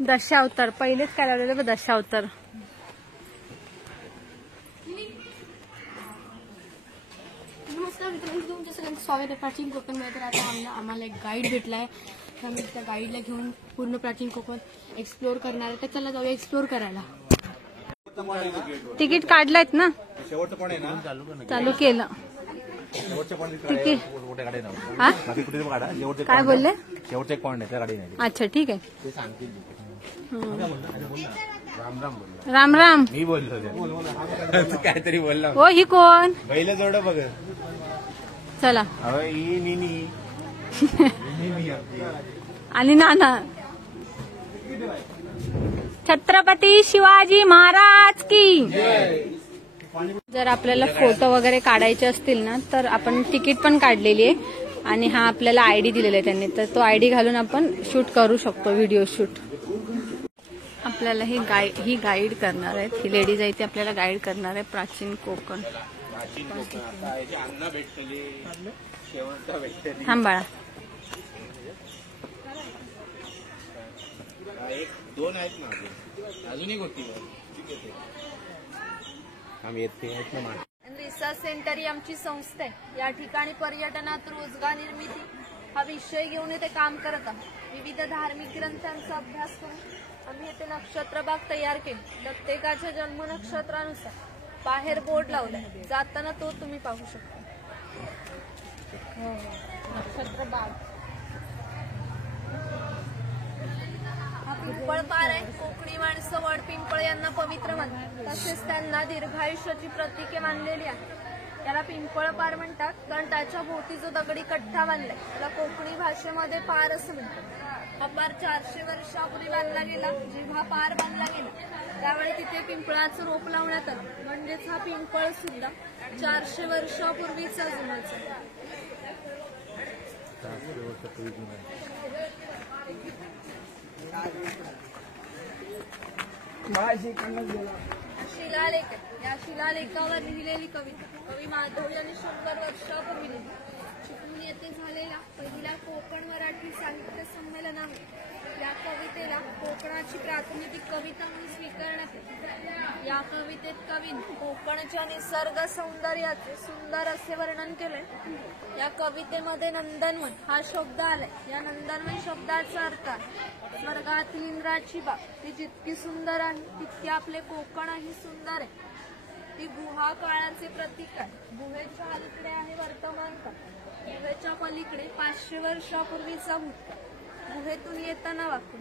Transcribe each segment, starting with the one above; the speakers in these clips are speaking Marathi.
दशावतार पहिलेच काय लावलेलं बघ, दशावतार. नमस्कार मित्रांनो, तुमच्या सगळ्यांचं स्वागत आहे प्राचीन कोकणमध्ये. तर आता आम्हाला एक गाईड भेटलाय. आम्ही त्या गाईडला घेऊन पूर्ण प्राचीन कोकण एक्सप्लोर करणार आहे. तर चला जाऊया एक्सप्लोर करायला. तिकीट काढलायत ना? शेवटचं पण आहे ना, चालू केलं. तिकीट हा काय बोलले? शेवटचं एक पॉईंट आहे त्या गाडी नाही. अच्छा ठीक आहे. ते सांगतील. राम राम. मी बोललो काहीतरी बोलला. हो ही कोण? पहिलं जोड बघ. चला नी आणि नाना. छत्रपती शिवाजी महाराज की. जर आपल्याला फोटो वगैरे काढायचे असतील ना तर आपण तिकीट पण काढलेली आहे आणि हा आपल्याला आयडी दिलेला आहे त्यांनी. तर तो आयडी घालून आपण शूट करू शकतो, व्हिडिओ शूट. आपल्याला ही गाईड करणार आहे, ही लेडीज आहे ती आपल्याला गाईड करणार आहे प्राचीन कोकण. थांब बाळा. दोन आहेत ना, अजून एक होती. रिसर्च सेंटर ही आमची संस्था आहे. या ठिकाणी पर्यटनात रोजगार निर्मिती हा विषय घेऊन इथे काम करत आहोत. विविध धार्मिक ग्रंथांचा अभ्यास करून आम्ही इथे नक्षत्रबाग तयार केली. प्रत्येकाच्या जन्म नक्षत्रानुसार बाहेर बोर्ड लावलाय, जाताना तो तुम्ही पाहू शकता. नक्षत्रबाग हा पिंपळ पार आहे. कोकणी माणसं वड पिंपळ यांना पवित्र मानतात, तसेच त्यांना दीर्घायुष्याची प्रतीके मानलेली आहे. त्याला पिंपळ पार म्हणतात कारण त्याच्या भोवती जो दगडी कट्टा बांधलाय त्याला कोकणी भाषेमध्ये पार असं म्हणतात. हा पार 400 वर्षापूर्वी बांधला गेला. जेव्हा पार बांधला गेला त्यावेळी तिथे पिंपळाचं रोप लावण्यात आलं. म्हणजेच हा पिंपळ सुद्धा 400 वर्षापूर्वीचा जुनाच आहे. शिलालेख आहे. या शिलालेखावर लिहिलेली कविता कवी माधव यांनी 100 वर्षापूर्वी लिहिली. चिपळूण येथे झालेल्या पहिल्या कोकण मराठी साहित्य संमेलनामध्ये या कवितेला कोकणाची प्रातिनिधिक कविता म्हणून स्वीकारण्यात आली. या कवितेत कवीने कोकणच्या निसर्ग सौंदर्याचे सुंदर असे वर्णन केले. या कवितेमध्ये नंदनवन हा शब्द आलाय. या नंदनवन शब्दाचा अर्थ आहे स्वर्गातील इंद्राची बाग. ती जितकी सुंदर आहे तितके आपले कोकणही सुंदर आहे. ती गुहा काळाचे प्रतीक आहे. गुहेच्या अलीकडे आहे वर्तमान काळ. गुहेच्या पलीकडे 500 वर्षापूर्वीचा भूतकाळ. गुहेतून येताना वाकून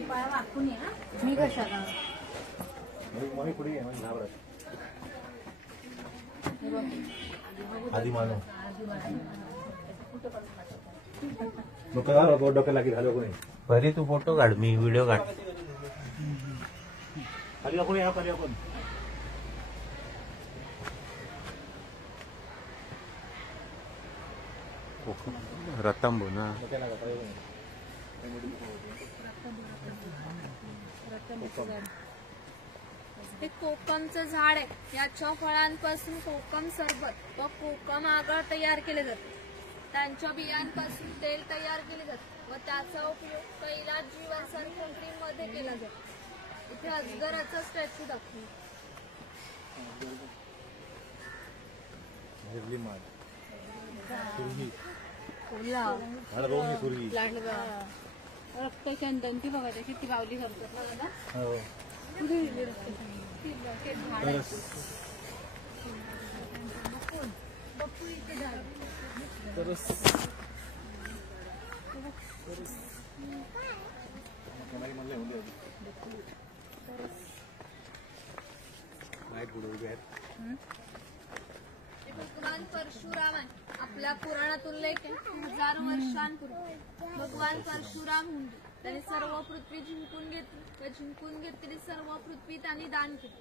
वाकून ये. मी कशाला आधी मानो डोक्याला लागेल. हॅलो कोणी बरी तू फोटो काढ, मी व्हिडिओ काढ. खाली आपण या खाली आपण रतंबो ना. हे कोकमचं झाड आहे. याच्या फळांपासून कोकम सरबत व कोकम आगळ तयार केले जाते. त्यांच्या बियांपासून तेल तयार केले जाते व त्याचा उपयोग कैलास जीवनसाथी क्रीम मध्ये केला जातो. इथे अजगराचा स्टॅच्यू दाखवतो. रक्तचंदन ती बघा किती बावली करतात ना. भगवान परशुराम आपल्या पुराणात उल्लेख आहे. 1000 वर्षांपूर्वी भगवान परशुराम हुंडे त्यांनी सर्व पृथ्वी जिंकून घेतली व जिंकून घेतलेली सर्व पृथ्वी त्यांनी दान केली.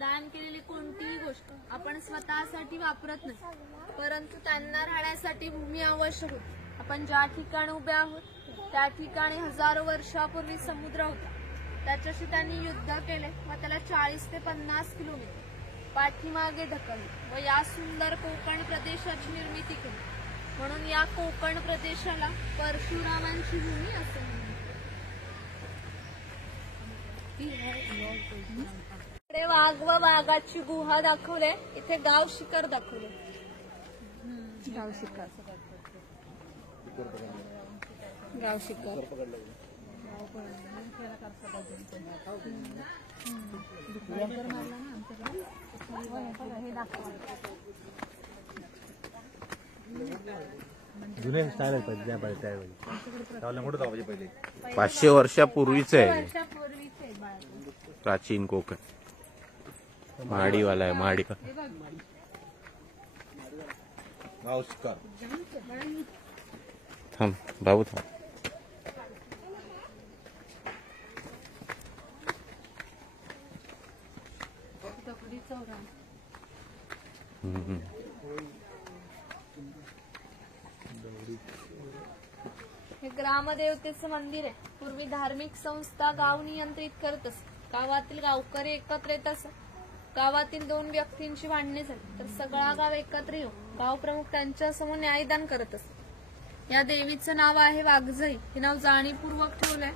दान केलेली कोणतीही गोष्ट आपण स्वतःसाठी वापरत नाही, परंतु त्यांना राहण्यासाठी भूमी आवश्यक होती. आपण ज्या ठिकाणी उभे आहोत त्या ठिकाणी हजारो वर्षापूर्वी समुद्र होता. त्याच्याशी त्यांनी युद्ध केले व त्याला 40 ते 50 किलोमीटर पाठीमागे ढकलले व या सुंदर कोकण प्रदेशाची निर्मिती केली. म्हणून या कोकण प्रदेशाला परशुरामांची भूमी असे म्हणतात. इकडे वाघ व वाघाची गुहा दाखवले, इथे गाव शिकार दाखवले. गाव शिकार. गाव शिकार. जुने स्टाईल आहे पहिले त्यावेळी. कुठं जाऊ पहिले 500 वर्षापूर्वीच आहे. प्राचीन कोकण महाडीवाला आहे. महाडी का थांब भाऊ थांब. हे ग्रामदेवतेचं मंदिर आहे. पूर्वी धार्मिक संस्था गाव नियंत्रित करत असत. गावातील गावकरी एकत्र येत असत. गावातील 2 व्यक्तींची भांडणे झाली तर सगळा गाव एकत्र येऊन गाव प्रमुख त्यांच्या समोर न्यायदान करत असत. या देवीचं नाव आहे वाघजाई. हे नाव जाणीवपूर्वक ठेवलंय.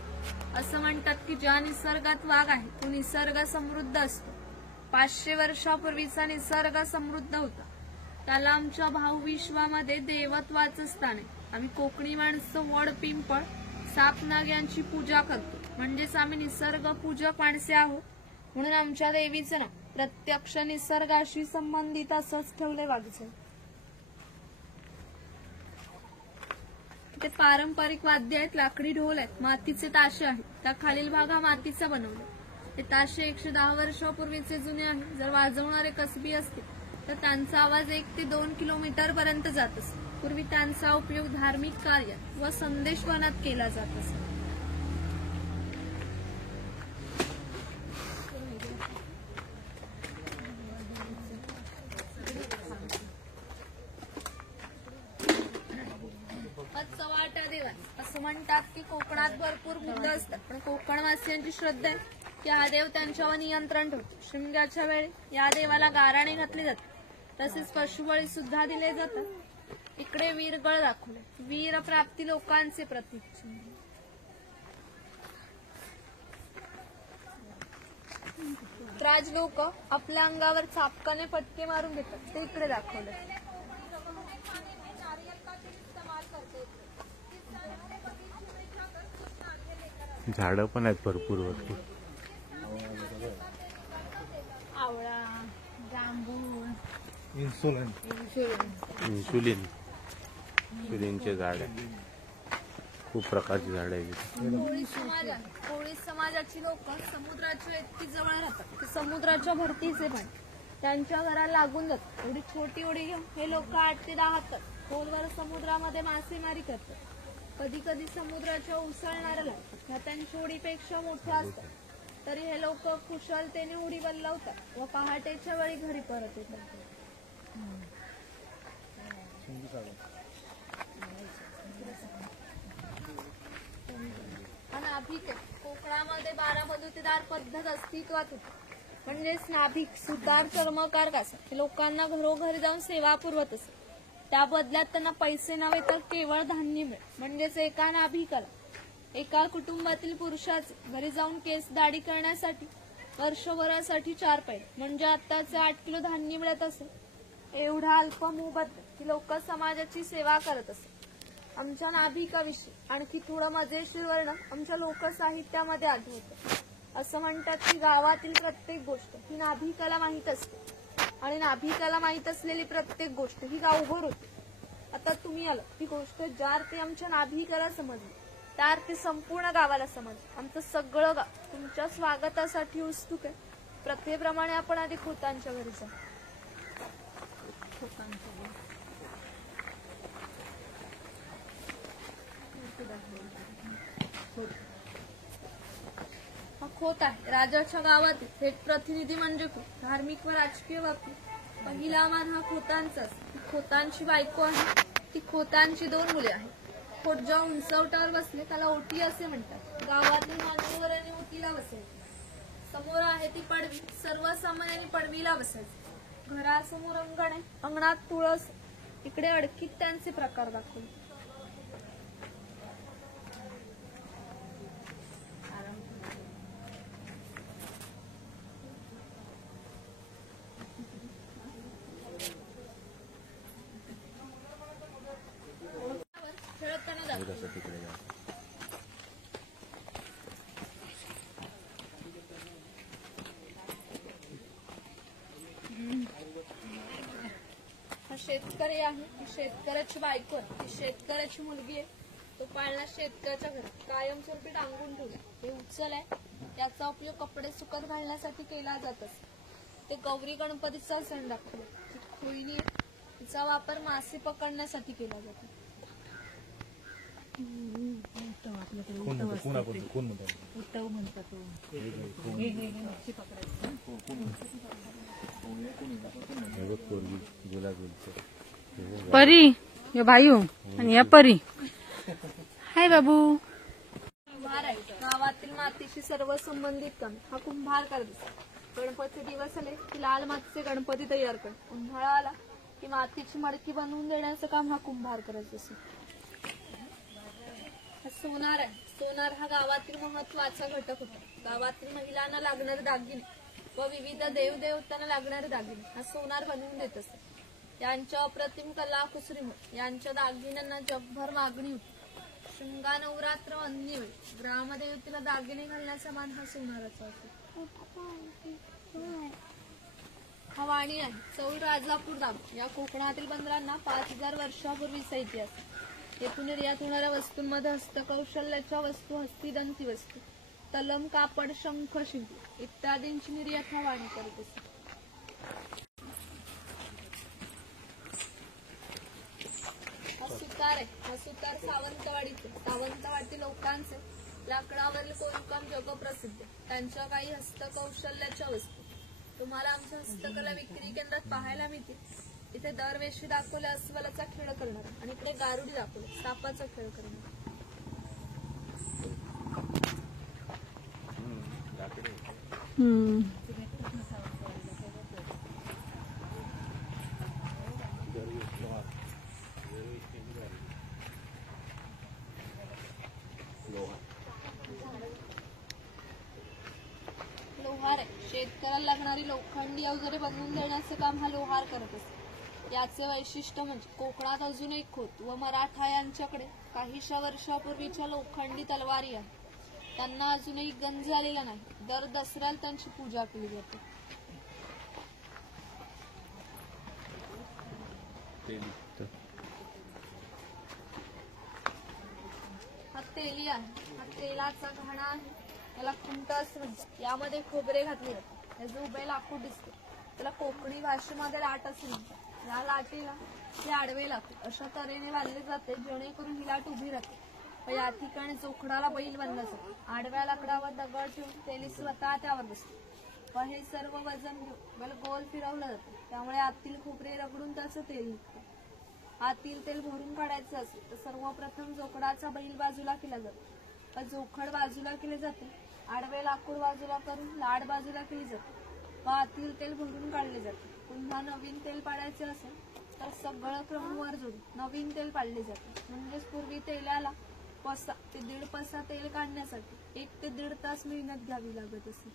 असं म्हणतात की ज्या निसर्गात वाघ आहे तो निसर्ग समृद्ध असतो. 500 वर्षापूर्वीचा निसर्ग समृद्ध होता. त्याला आमच्या भावविश्वामध्ये देवत्वाचं स्थान आहे. आम्ही कोकणी माणसं वड, पिंपळ, सापनाग यांची पूजा करतो. म्हणजेच आम्ही निसर्ग पूजक माणसे आहोत. म्हणून आमच्या देवीचं नाव प्रत्यक्ष निसर्गाशी संबंधित असंच ठेवलंय वाघजाई. ते पारंपरिक वाद्य आहेत. लाकडी ढोल आहेत. मातीचे ताशे आहेत. त्या खालील भाग हा मातीचा बनवला. हे ताशे 110 वर्षापूर्वीचे जुने आहे. जर वाजवणारे कसबी असतील तर त्यांचा आवाज 1 ते 2 किलोमीटर पर्यंत जात असतो. पूर्वी त्यांचा उपयोग धार्मिक कार्य व संदेशवहनात केला जात असे. चव्हाट्या देवा असं म्हणतात की कोकणात भरपूर बुद्ध असतात, पण कोकणवासियांची श्रद्धा आहे की हा देव त्यांच्यावर नियंत्रण ठेवतो. शिमग्याच्या वेळी या देवाला गाराणे घातले जाते. तसेच पशुबळी सुद्धा दिले जातात. इकडे वीरगळ दाखवले. वीर प्राप्ती लोकांचे प्रतीक. राज लोक आपल्या अंगावर चापकाने फटके मारून घेतात. ते इकडे दाखवले. झाडं पण आहेत भरपूर वरती. आवळा, जांभूळ, इन्सुलिनचे झाड आहे. खूप प्रकारची झाड आहेत. कोळी समाजाची लोक समुद्राच्या इतकी जवळ राहतात. समुद्राच्या भरतीचे पण त्यांच्या घराला लागून जातात. एवढी छोटी होडी घेऊन हे लोक 8 ते 10 तास खोलवर समुद्रामध्ये मासेमारी करतात. कधी कधी समुद्राच्या उसळणाऱ्या लागतात. ह्या त्यांच्या होडीपेक्षा मोठ्या असतात. तरी हे लोक कुशलतेने उडी बदलवतात व पहाटेच्या वेळी घरी परत येतात. नाभिक कोकणामध्ये 12 मदतीदार पद्धत अस्तित्वात होती. म्हणजेच नाभिक, सुतार, चर्मकार, कासार हे लोकांना घरोघरी जाऊन सेवा पुरवत असत. त्या बदल्यात त्यांना पैसे नव्हे तर केवळ धान्य मिळे. म्हणजेच एका नाभिकाला एका कुटुंबातील पुरुषाचे घरी जाऊन केस दाढी करण्यासाठी वर्षभरासाठी 4 पैसे म्हणजे आताचे 8 किलो धान्य मिळत असे. एवढा अल्प मोबदल्यात की लोक समाजाची सेवा करत असत. आमच्या नाभिकाविषयी आणखी थोडं मजेशीर वर्णन आमच्या लोकसाहित्यामध्ये आढळतं. असं म्हणतात की गावातील प्रत्येक गोष्ट ही नाभिकाला माहीत असते आणि नाभिकाला माहीत असलेली प्रत्येक गोष्ट ही गावभर होती. आता तुम्ही आलं ही गोष्ट ज्या अर्थी आमच्या नाभिकाला समजली त्या अर्थी संपूर्ण गावाला समजली. आमचं सगळं गाव तुमच्या स्वागतासाठी उत्सुक आहे. प्रथेप्रमाणे आपण आधी खोतांच्या घरी जाऊ. हा खोत आहे. राजाच्या गावातील थेट प्रतिनिधी म्हणजे खोत. धार्मिक व राजकीय बाबतीत पहिला मान हा खोतांचाच. खोतांची बायको आहे. ती खोतांची 2 मुले आहेत. खोत जेव्हा उंचवट्यावर बसले त्याला ओटी असे म्हणतात. गावातील मान्यवरांनी ओटीला बसायचे. समोर आहे ती पडवी. सर्वसामान्यांनी पडवीला बसायचे. घरासमोर अंगण आहे. अंगणात तुळस. इकडे अडकीत त्यांचे प्रकार दाखवले. कसं तिकडे जायचं. हा शेतकरी आहे, ही शेतकऱ्याची बायको आहे, ही शेतकऱ्याची मुलगी आहे. तो पाळणा शेतकऱ्याच्या घरात कायमस्वरूपी टांगून ठेवला. हे उचल आहे, याचा उपयोग कपडे सुकत घालण्यासाठी केला जात असतो. ते गौरी गणपतीचा सण दाखवतो. ही खोयली आहे, तिचा वापर मासे पकडण्यासाठी केला जातो. परी यो भाई आणि या परी हाय बाबू. कुंभार आहे, गावातील मातीशी सर्व संबंधित काम हा कुंभार करतो. गणपती दिवस आले की लाल मातीचे गणपती तयार कर. उन्हाळा आला की मातीची मडकी बनवून देण्याचं काम हा कुंभार करत असतो. सोनार आहे, सोनार हा गावातील महत्वाचा घटक होता. गावातील महिलांना लागणारे दागिने व विविध देवदेवतांना लागणारे दागिने हा सोनार बनवून देत असतो. यांच्या अप्रतिम कला कुसरीमुळे यांच्या दागिन्यांना जगभर मागणी होती. शिमगा नवरात्र अन्य वेळी ग्रामदेवतेला दागिने घालण्याचा मान हा सोनाराचा असतो. हा वाणी आहे, चौल राजापूर दाब या कोकणातील बंदरांना 5000 वर्षापूर्वीचा इतिहास. येथून निर्यात होणाऱ्या वस्तूंमध्ये हस्तकौशल्याच्या वस्तू, हस्तिदंती वस्तू, तलम, कापड, शंख, शिंपी इत्यादींची निर्यात हा वाणी करत असते. हा सुतार आहे, हा सुतार सावंतवाडीचे, सावंतवाडी लोकांचे लाकडावरील कोणकाम जगप्रसिद्ध. त्यांच्या काही हस्तकौशल्याच्या वस्तू तुम्हाला आमच्या हस्तकला विक्री केंद्रात पाहायला मिळतील. इथे दरवेळी दाखवले अस्वलाचा खेळ करणार आणि इकडे गारुडी दाखवले सापाचा खेळ करणार. लोहार आहे, शेतकऱ्याला लागणारी लोखंडी अवजारे बनवून देण्याचं काम हा लोहार करत असतो. याचे वैशिष्ट्य म्हणजे कोकणात अजून एक खोत व मराठा यांच्याकडे काहीशा वर्षापूर्वीच्या लोखंडी तलवारी आहे. त्यांना अजूनही गंज आलेला नाही. दर दसऱ्याला त्यांची पूजा केली जाते. हा तेली आहे, हा तेलाचा घाणा आहे. त्याला खुंट असं म्हणजे यामध्ये खोबरे घातले जाते. त्याचं उभे लाकूड दिसते. त्याला कोकणी भाषेमध्ये लाट असे म्हणतात. या लाटेला हे आडवे लाकूड अशा तऱ्हेने बांधले जाते जेणेकरून ही लाट उभी राहते. व या ठिकाणी चोखडाला बैल बांधला जातो. आडव्या लाकडावर दगड ठेवून तेली स्वतः त्यावर बसते व हे सर्व वजन घेऊन बैल गोल फिरवलं जातं. त्यामुळे आतील खोबरे रगडून त्याचं तेल निघतं. आतील तेल भरून काढायचं असेल तर सर्वप्रथम जोकडाचा बैल बाजूला केला जातो व जोखड बाजूला केले जाते. आडवे लाकूड बाजूला करून लाड बाजूला केली जाते व आतील तेल भरून काढले जाते. पुन्हा नवीन तेल पाडायचे असेल तर सगळं क्रमवार जोडून नवीन तेल पाडले जाते. म्हणजेच पूर्वी तेलाला पसा ते 1.5 पसा तेल काढण्यासाठी 1 ते 1.5 तास मेहनत घ्यावी लागत असे.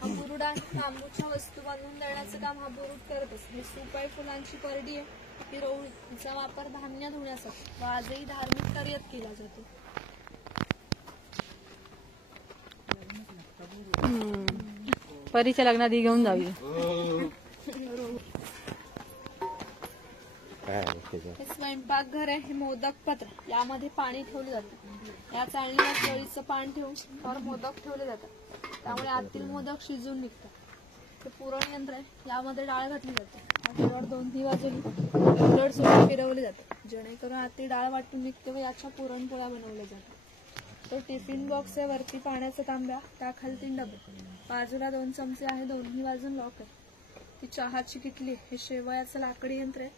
हा बुरुड आहे, तांबूच्या वस्तू बनवून देण्याचं काम हा बुरुड करत असतो. ही सुपाई फुलांची परडी आहे, ही रोवळी. तिचा वापर धान्य धुण्यासाठी व आजही धार्मिक कार्यात केला जातो. परीच्या लग्नात ही घेऊन जावी. हे स्वयंपाकघर आहे, हे मोदक पात्र. यामध्ये पाणी ठेवले जाते. या चाळणीवर केळीचं पान ठेवून त्यावर मोदक ठेवले जातात. त्यामुळे आतील मोदक शिजून निघतात. हे पुरण यंत्र आहे, यामध्ये डाळ घातली जाते. त्यावर दोन्ही बाजूनी उलट सुलट फिरवले जाते जेणेकरून आतील डाळ वाटून निघते व याच्या पुरणपोळ्या बनवल्या जातात. तो टिफिन बॉक्स आहे, वरती पाण्याचा तांब्या, त्याखाली 3 डबे, बाजूला 2 चमचे आहे, दोन्ही बाजून लॉक आहे. ती चहाची किटली, हे शेवयाचं लाकडी यंत्र आहे,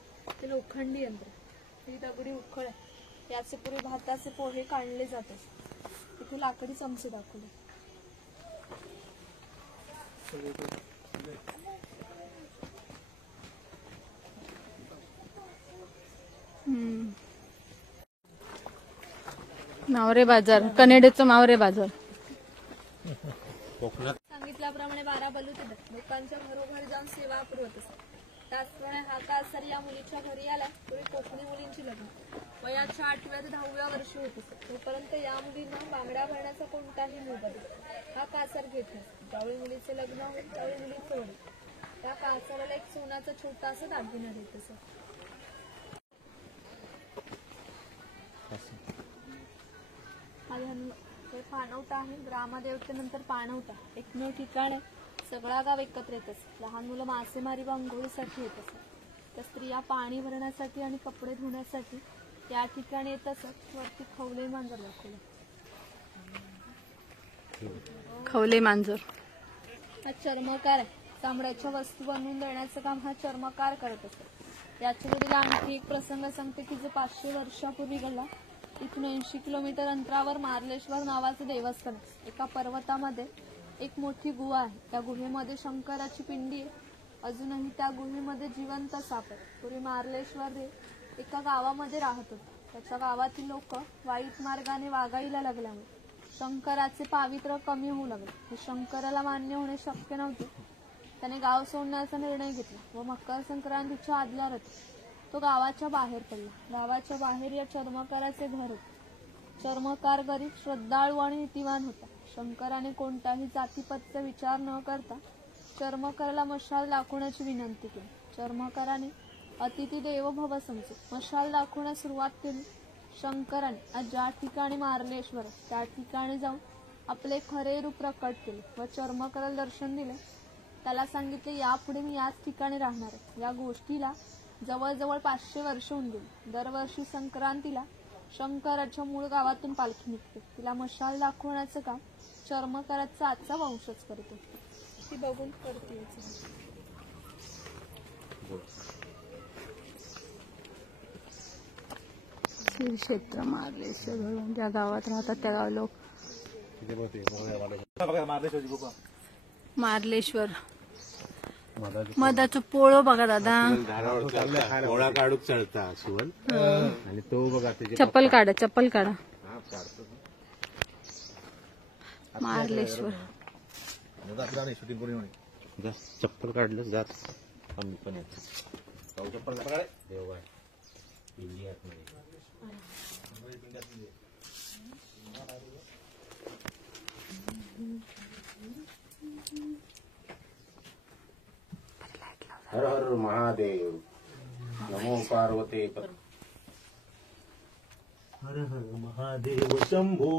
ते लोखंडी यंत्र आहे. ही दगडी उखळ आहे, याचे पूर्वी भाताचे पोहे काढले जातात. इथे लाकडी चमचे दाखवले. मावरे बाजार, कनेडेचं मावरे बाजार. कोकणात सांगितल्याप्रमाणे 12 बलुतेदार लोकांच्या घरोघरी जाऊन सेवा पुरवत असतात. त्याचप्रमाणे हा कासर या मुलीच्या घरी आला पूर्वी कोकणी मुलींची लग्न वयाच्या 8व्या ते 10व्या वर्षी होत असत. तोपर्यंत या मुलींना बांगड्या भरण्याचा कोणताही मोबदला हा कासर घेत नसतो. ज्यावेळी मुलीचे लग्न होईल त्यावेळी मुलीचं वडील त्या कासराला एक सोन्याचा छोटासा दागिना देत असत. हे पाणवटा आहे. ग्रामदेवतेनंतर पाणवटा एकमेव ठिकाण आहे. सगळा गाव एकत्र येत असत. लहान मुलं मासेमारी व आंघोळीसाठी येत असत. त्या स्त्रिया पाणी भरण्यासाठी आणि कपडे धुण्यासाठी या ठिकाणी येत असत. वरती खवले मांजर दाखवलं. खवले मांजर हा चर्मकार आहे. चामड्याच्या वस्तू बनवून देण्याचं काम हा चर्मकार करत असतो. याच्या वडील आणखी एक प्रसंग सांगते की जो 500 वर्षापूर्वी घडला. इथून 80 किलोमीटर अंतरावर मार्लेश्वर नावाचं देवस्थान आहे. एका पर्वतामध्ये एक मोठी गुहा आहे. त्या गुहेमध्ये शंकराची पिंडी आहे. अजूनही त्या गुहेमध्ये जिवंत साप आहे. पूर्वी मार्लेश्वर हे एका गावामध्ये राहत होते. त्याच्या गावातील लोक वाईट मार्गाने वागायला लागल्यामुळे शंकराचे पावित्र्य कमी होऊ लागले. हे शंकराला मान्य होणे शक्य नव्हते. त्याने गाव सोडण्याचा निर्णय घेतला व मकर संक्रांतीच्या आदल्या रात्री तो गावाच्या बाहेर पडला. गावाच्या बाहेर या चर्मकाराचे घर होते. चर्मकार गरीब, श्रद्धाळू आणि नीतिवान होता. शंकराने कोणताही जातीपत्य विचार न करता चर्मकाराला मशाल दाखवण्याची विनंती केली. चर्मकाराने अतिथी देवो भव समजून मशाल दाखवण्यास सुरुवात केली. शंकराने आज ज्या ठिकाणी मार्लेश्वर त्या ठिकाणी जाऊन आपले खरे रूप प्रकट केले व चर्मकाराला दर्शन दिले. त्याला सांगितले यापुढे मी याच ठिकाणी राहणार आहे. या गोष्टीला जवळजवळ 500 वर्ष होऊन गेली. दरवर्षी संक्रांतीला शंकराच्या मूळ गावातून पालखी निघते. तिला मशाल दाखवण्याचं काम चर्मकाराचा आजचा वंशच करतो. ती बघून करते. श्री क्षेत्र मार्लेश्वर ज्या गावात राहतात त्या गाव लोक मार्लेश्वर मधाचं पोळो बघा दादा. पोळा काढूक चढता सुवल आणि तो बघा चप्पल काढा चप्पल काढा. मार्लेश्वर चप्पल काढलं जात आम्ही पण येतो. चप्पल देव आहे हर हर महादेव नमो पार्वते हर हर महादेव शंभो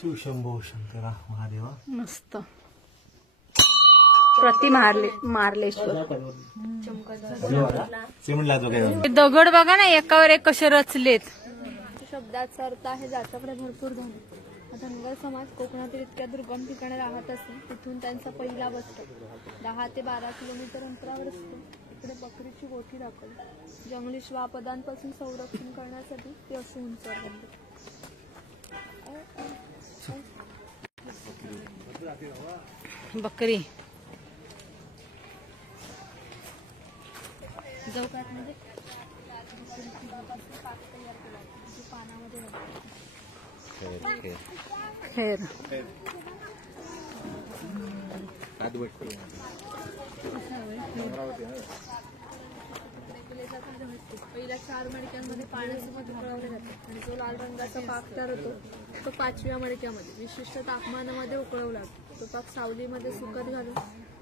शिवशंभो शंकरा महादेवा. मस्त प्रति मार्लेश्वर. दगड बघा ना एकावर एक कसे रचलेत. शब्दाचा अर्थ आहे ज्याच्याकडे भरपूर धन. धनगर समाज कोकणातील इतक्या दुर्गम ठिकाणी राहत असून तिथून त्यांचा पहिला बसतो 10 ते 12 किलोमीटर अंतरावर असतो. इकडे बकरीची गोठी दाखवली. जंगली श्वापदांपासून संरक्षण करण्यासाठी ते असे उंचावर बनले. बकरी जाऊ का आतमध्ये? पानामध्ये खेर पहिल्या 4 मडक्यांमध्ये पाण्यासोबत उकळवले जाते आणि जो लाल रंगाचा पाक तयार होतो तो 5व्या मडक्यामध्ये विशिष्ट तापमानामध्ये उकळवला जातो. तो पाक सावलीमध्ये सुकत घालून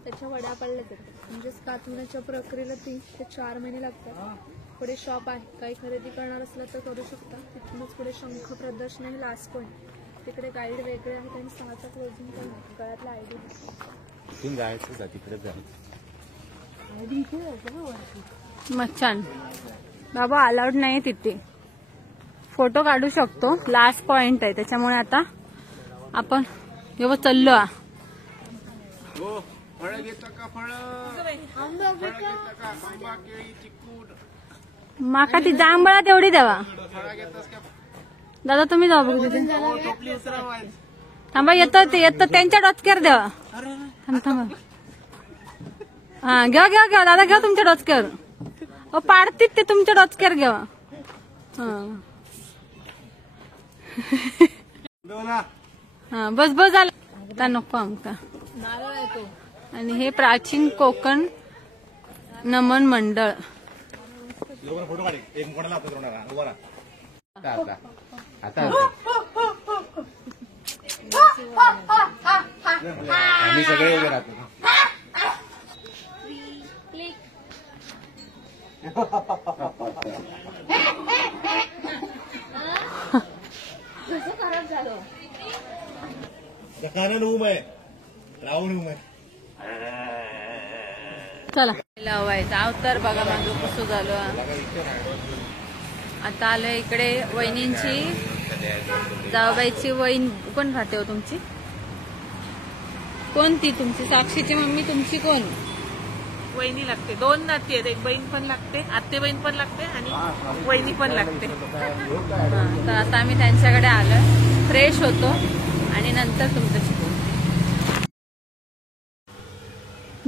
त्याच्या वड्या पडल्या जातात. म्हणजेच कातवण्याच्या प्रक्रियेला 3 ते 4 महिने लागतात. पुढे शॉप आहे. काही खरेदी करणार असलं तर करू शकता. तिथूनच पुढे शंख प्रदर्शन आहे. लास्ट पॉईंट तिकडे गाईड वेगळे आहेत आणि 6चा क्लोजिंग पण आहे. गळ्यातला आयडी जायचं का तिकडे जायचं. मच्छान बाबा अलाउड नाही तिथे. फोटो काढू शकतो. लास्ट पॉइंट आहे त्याच्यामुळे आता आपण जेव्हा चाललो माका ती जांभळा तेवढी द्यावा. दादा तुम्ही जाऊ बघू तिथे. थांबा येतं ते येतं त्यांच्या डोचक्यावर द्यावा. थांबा हा घ्या घ्या घ्या दादा घ्या तुमच्या डोचक्यावर. पाडतीत ते तुमच्या डोचक्यावर घ्यावा. हा बस बस झालं नको आमका. नारळ येतो. आणि हे प्राचीन कोकण नमन मंडळ. फोटो काढ एक कोणाला उभा राहा. आता आम्ही सगळे उभे राहतो. कसं खराब झालं. कानन उम आहे राहून उम आहे. चला लावायचं अवतार बघा माझं कसं झालं. आता आलं इकडे वहिनींची जावबाईची वहीन. कोण राहते हो तुमची? कोणती तुमची? साक्षीची मम्मी. तुमची कोण? वहिनी लागते. 2 नाती आहेत. एक बहीण पण लागते, आत्ते बहीण पण लागते आणि वहिनी पण लागते. हा, तर आता आम्ही त्यांच्याकडे आलो, फ्रेश होतो आणि नंतर तुमच्याशी बोलू.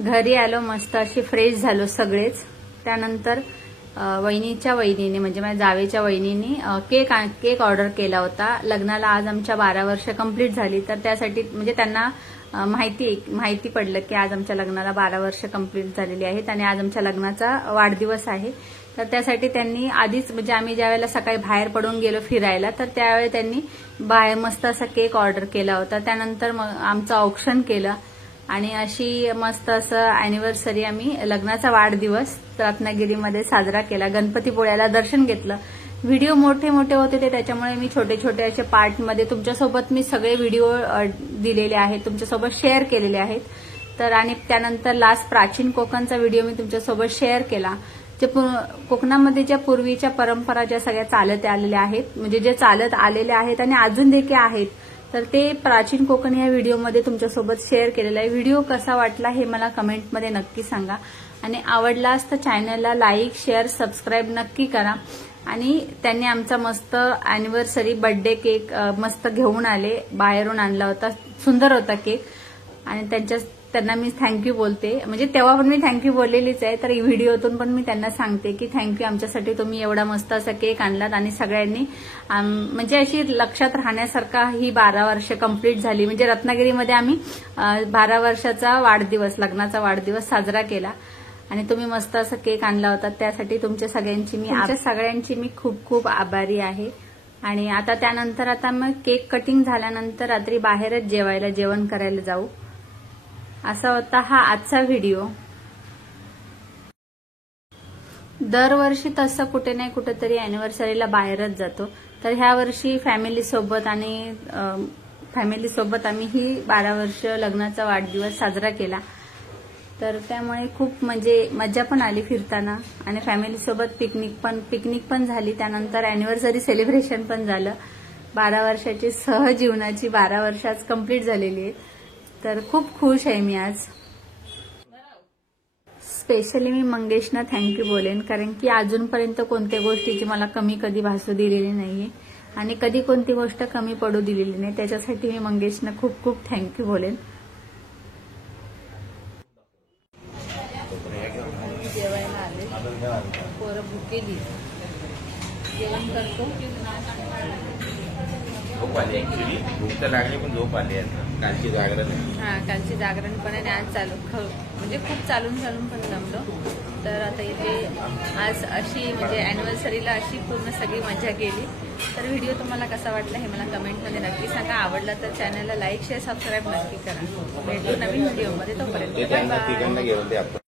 घरी आलो, मस्त अशी फ्रेश झालो सगळेच. त्यानंतर वहिनीच्या वहिनीने म्हणजे माझ्या जावेच्या वहिनीने केक ऑर्डर केला होता. लग्नाला आज आमच्या 12 वर्ष कंप्लीट झाली, तर त्यासाठी म्हणजे त्यांना माहिती पडलं की आज आमच्या लग्नाला 12 वर्ष कंप्लीट झालेली आहेत आणि आज आमच्या लग्नाचा वाढदिवस आहे. तर त्यासाठी त्यांनी आधीच म्हणजे आम्ही ज्यावेळेला सकाळी बाहेर पडून गेलो फिरायला, तर त्यावेळी त्यांनी बाहेर मस्त असा केक ऑर्डर केला होता. त्यानंतर मग आमचं औक्षण केलं आणि अशी मस्त असं अॅनिव्हर्सरी आम्ही लग्नाचा वाढदिवस रत्नागिरीमध्ये साजरा केला. गणपतीपुळ्याला दर्शन घेतलं. व्हिडिओ मोठे मोठे होते ते त्याच्यामुळे मी छोटे छोटे असे पार्टमध्ये तुमच्यासोबत मी सगळे व्हिडिओ दिलेले आहेत, तुमच्यासोबत शेअर केलेले आहेत. तर आणि त्यानंतर लास्ट प्राचीन कोकणचा व्हिडिओ मी तुमच्यासोबत शेअर केला. जे कोकणामध्ये ज्या पूर्वीच्या परंपरा ज्या सगळ्या चालत आलेल्या आहेत, म्हणजे जे चालत आलेल्या आहेत आणि अजून देखील आहेत, तर ते प्राचीन कोकण या व्हिडिओमध्ये तुमच्यासोबत शेअर केलेला आहे. व्हिडिओ कसा वाटला हे मला कमेंटमध्ये नक्की सांगा आणि आवडलाच तर चॅनलला लाईक, शेअर, सबस्क्राईब नक्की करा. आणि त्यांनी आमचा मस्त अॅनिव्हर्सरी बर्थडे केक मस्त घेऊन आले, बाहेरून आणला होता, सुंदर होता केक. आणि त्यांना मी थँक्यू बोलते, म्हणजे तेव्हा पण मी थँक्यू बोललेलीच आहे, तर व्हिडिओतून पण मी त्यांना सांगते की थँक्यू, आमच्यासाठी तुम्ही एवढा मस्त असा केक आणलात आणि सगळ्यांनी म्हणजे अशी लक्षात राहण्यासारखा ही 12 वर्ष कंप्लीट झाली. म्हणजे रत्नागिरीमध्ये आम्ही 12 वर्षाचा वाढदिवस, लग्नाचा वाढदिवस साजरा केला आणि तुम्ही मस्त असं केक आणला होता. त्यासाठी तुमच्या सगळ्यांची मी खूप खूप आभारी आहे. आणि आता त्यानंतर आता मग केक कटिंग झाल्यानंतर रात्री बाहेरच जेवण करायला जाऊ. असा होता हा आजचा व्हिडिओ. दरवर्षी तसं कुठे नाही कुठेतरी अॅनिव्हर्सरीला बाहेरच जातो, तर ह्या वर्षी फॅमिलीसोबत आम्ही ही 12 वर्ष लग्नाचा वाढदिवस साजरा केला. तर त्यामुळे खूप म्हणजे मजा पण आली फिरताना आणि फॅमिलीसोबत पिकनिक पण झाली. त्यानंतर अॅनिव्हर्सरी सेलिब्रेशन पण झालं. 12 वर्षाची सहजीवनाची 12 वर्ष आज कंप्लीट झालेली आहेत. तर खूप खुश आहे मी आज. स्पेशली मी मंगेशना थँक्यू बोलेन, कारण की अजूनपर्यंत कोणत्या गोष्टीची मला कमी कधी भासू दिलेली नाहीये आणि कधी कोणती गोष्ट कमी पडू दिलेली नाही. त्याच्यासाठी मी मंगेशना खूप खूप थँक्यू बोलेन. जेवायला आले, पोरं भुकेली, जेवण करतो. झोप आली ऍक्च्युली, भूक तर लागली पण झोप आली आहे. कालची जागरण आहे. हा, कालची जागरण पण आहे. आज म्हणजे खूप चालून पण जमलो. तर आता इथे आज अशी म्हणजे अॅनिव्हर्सरीला अशी पूर्ण सगळी मजा केली. तर व्हिडिओ तुम्हाला कसा वाटला हे मला कमेंटमध्ये नक्की सांगा. आवडला तर चॅनलला लाईक, शेअर, सबस्क्राईब नक्की करा. भेटू नवीन व्हिडिओमध्ये. तोपर्यंत बाय बाय.